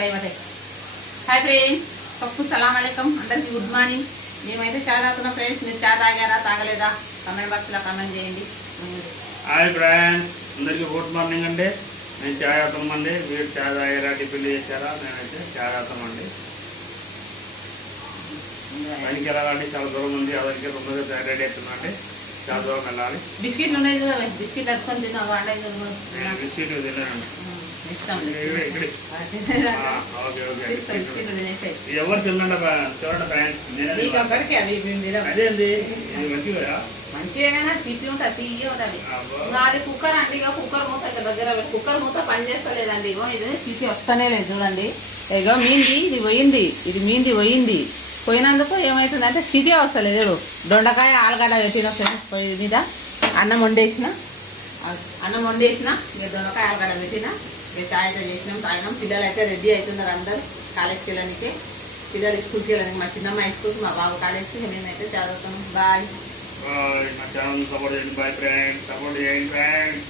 Hi friends, सबको సలాం అలైకుం, అందరికీ గుడ్ మార్నింగ్. మేమైతే చాయ్ తాగుతున్నాం ఫ్రెండ్స్. మీరు చాయ్ తాగారా తాగలేదా కామెంట్ బాక్స్లో కామెంట్ చేయండి. హాయ్ ఫ్రెండ్స్, అందరికీ గుడ్ మార్నింగ్ అండి. నేను చాయ్ తాగుతామండి. మీరు చాయ్ తాగారా, టిఫిన్ చేశారా? నేనైతే చాయ్ తాగుతామండి. పనికి వెళ్ళాలండి, చాలా దూరం ఉంది. అదరికి తొందరగా రెడీ అవుతుందండి. చాలా దూరం వెళ్ళాలి. బిస్కెట్లు ఉన్నాయి కదా, బిస్కెట్ అడుకొని తిన్నావు. బిస్కెట్ తిన్నానండి. ఎవరు తిన్నాడు చూడండి ఫ్రెండ్స్. అదేంది ఇది మంచిగా మంచిగా తిప్పి ఉంటుంది, తీయ ఉండాలి. అది కుక్కర్ అండి, ఇక కుక్కర్ మూత దగ్గర కుక్కర్ మూత పని చేస్తలేదండి. ఇగో ఇది తీసి వస్తానే లేదు చూడండి. ఇగో మీంది ఇది పోయింది, ఇది మీంది పోయింది. పోయినందుకు ఏమవుతుందంటే సిటీ వస్తలేదు. దొండకాయ ఆలుగడ్డ పెట్టిన పొయ్యి మీద అన్నం వండేసిన ఇక దొండకాయ ఆలుగడ్డ పెట్టిన ఇక చాయ్ అయితే చేసినాం, తాగినాం. పిల్లలు అయితే రెడీ అవుతున్నారు అందరు కాలేజ్కి వెళ్ళడానికి. పిల్లలు స్కూల్కి వెళ్ళడానికి, మా చిన్నమ్మ స్కూల్కి, మా బాబు కాలేజ్కి. మేమైతే చదువుతాం. బాయ్. మా ఛానల్ సపోర్ట్ చేయండి. బాయ్ ఫ్రెండ్స్, సపోర్ట్ చేయండి ఫ్రెండ్స్.